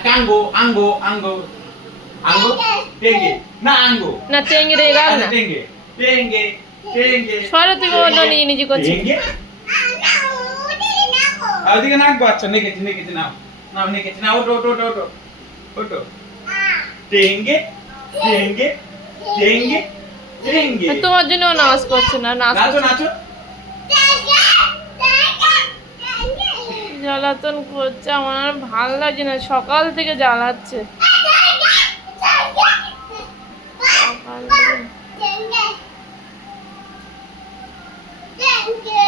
Kango, ango, ango. Ango? Tenge. Na ango. না টেঙ্গে রে গাল না Tenge. Tenge. Tenge. সরো তুমি অন্য নিয়ে নিজে করছি Tenge. ওদিকে নাকবো আচ্ছা নেকেছি নেকেছি নাও নাও নেকেছি না ওটো ওটো ওটো ওটো ওটো টেঙ্গে টেঙ্গে টেঙ্গে টেঙ্গে তোমার জন্য নাচ করছে না নাচ নাচো নাচো জ্বালাতন করছে আমার আর ভাল লাগছে না সকাল থেকে জ্বালাচ্ছে সকাল থেকে।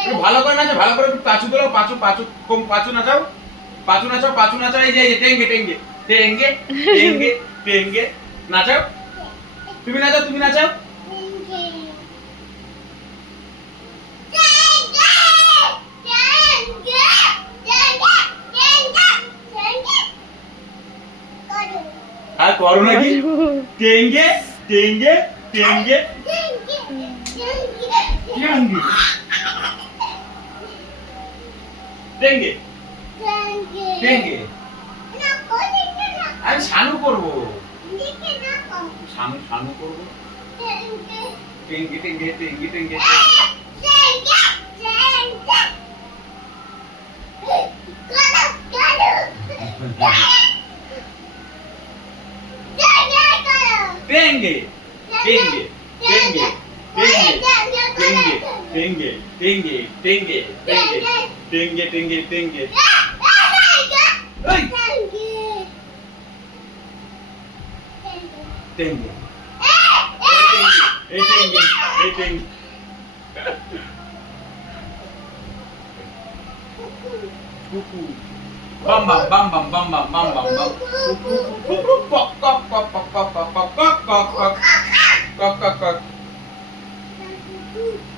একটু ভালো করে নাচো ভালো করে একটু পাঁচু তোলো পাঁচু পাঁচু কম পাঁচু নাচাও পাঁচু নাচাও এই যে টেঙ্গে টেঙ্গে টেঙ্গে টেঙ্গে টেঙ্গে নাচাও তুমি নাচাও আর করো নাকি টেঙ্গে টেঙ্গে টেঙ্গে টেঙ্গে টেঙ্গে টেঙ্গে আমি শানু করবো শানু করবো টেঙ্গে টেঙ্গে টেঙ্গে টেঙ্গে টেঙ্গে টেঙ্গে টেঙ্গে টেঙ্গে টেঙ্গে টেঙ্গে টেঙ্গে টেঙ্গে টেঙ্গে টেঙ্গে এই টেঙ্গে এই টেঙ্গে কুকু bam bam bam bam bam bam bam bam bam kok kok kok kok kok kok kok kok kok kok kok kok kok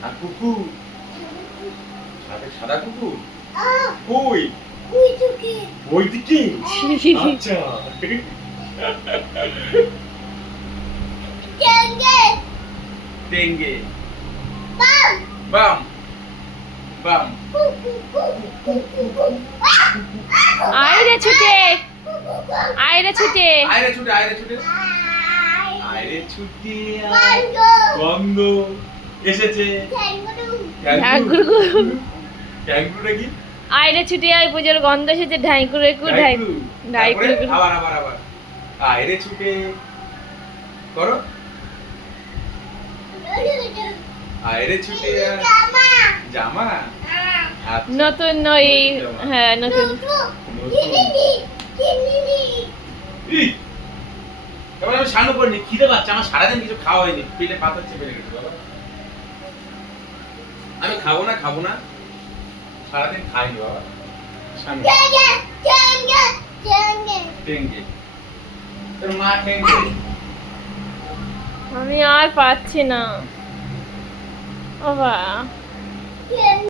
আর কুকু সাদা কুকু কই ওই দিকে আচ্ছা টেঙ্গে বাম বাম আইরে ছুটে আইরে ছুটে আইরে ছুটে আইরে ছুটে আইরে ছুটে বঙ্গ এসেছে ঢাকুরকু ট্যাঙ্গুটা কি আইরে ছুটে আই পুজোর গন্ধ এসেছে ঢাইকুরেকু ঢাইকুরেকু আবার আবার আবার আইরে ছুটে করো আইরে ছুটে জামা আচ্ছা। নতুন নই হ্যাঁ নতুন এবার আমি শানু করিনি খিদে পাচ্ছে আমার সারাদিন কিছু খাওয়া হয়নি পেটে পাথর চেপে রেখেছে বাবা আমি খাবো না সারাদিন খাইনি বাবা শানু টেঙ্গে তোর মা টেঙ্গে আমি আর পাচ্ছি না বাবা